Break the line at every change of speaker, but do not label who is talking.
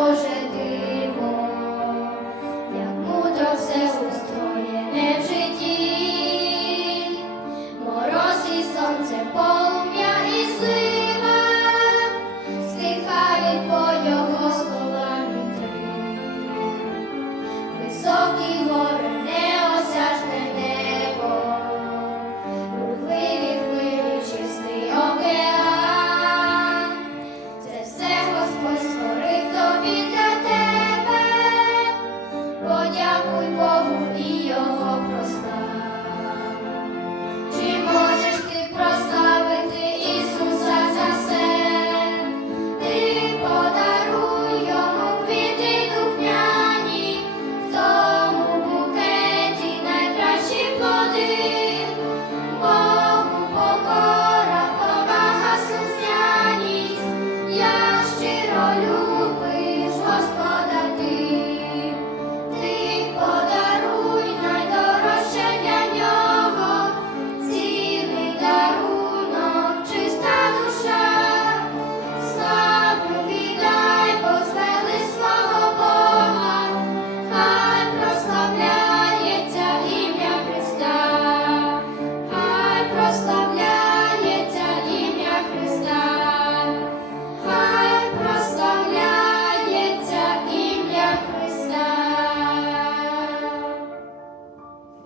Bose.